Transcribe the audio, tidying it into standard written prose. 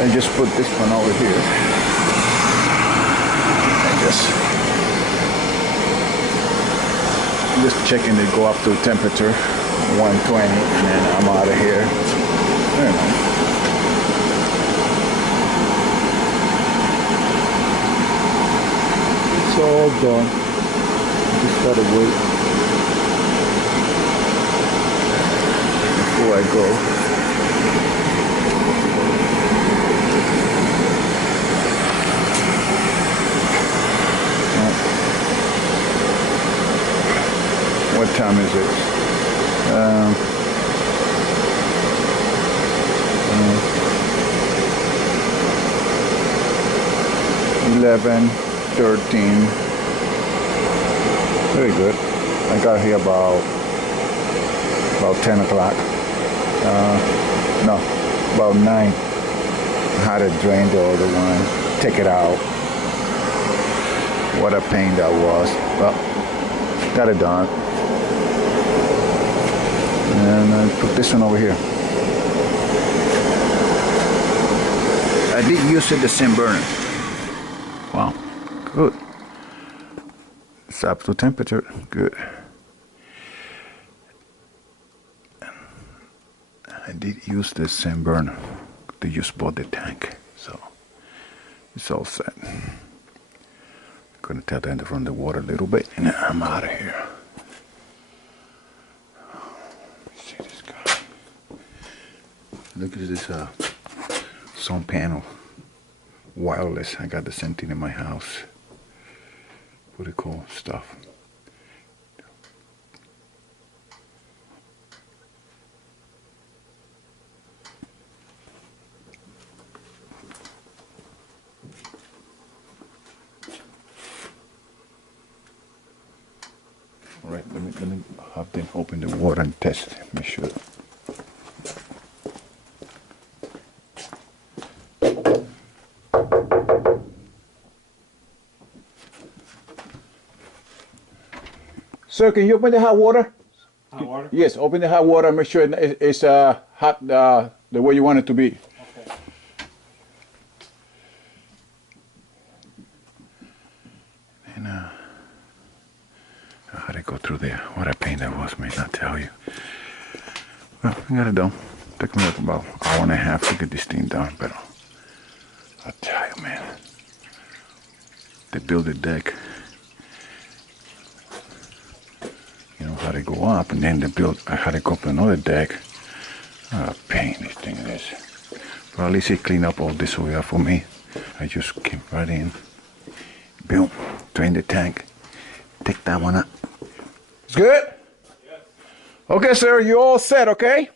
I just put this one over here. And just checking to go up to temperature 120, and then I'm out of here. Very nice. It's all done. Just gotta wait before I go. What time is it? 11:13. Very good. I got here about 10 o'clock. No, about 9. I had to drain the other one, take it out. What a pain that was. Well, got it done. And I put this one over here. I did use it the same burner. Wow, good. It's up to temperature, good. I did use the same burner to use both the tank, so it's all set. Gonna tap that from the water a little bit, and I'm out of here. See this guy. Look at this sun panel, wireless. I got the same thing in my house. Pretty cool stuff. All right, let me have them open the water and test it. Make sure. Sir, can you open the hot water? Hot water? Yes, open the hot water. Make sure it's hot the way you want it to be. Okay. And how to go through there? What a pain that was, may not tell you. Well, I got it done. Took me like about an hour and a half to get this thing done, but I'll tell you, man. They build a deck. You know how to go up, and then I had to go up another deck. What a pain this thing is. But at least it cleaned up all this area for me. I just came right in. Boom, drain the tank. Take that one up. It's good? Yes. Okay, sir, you're all set, okay?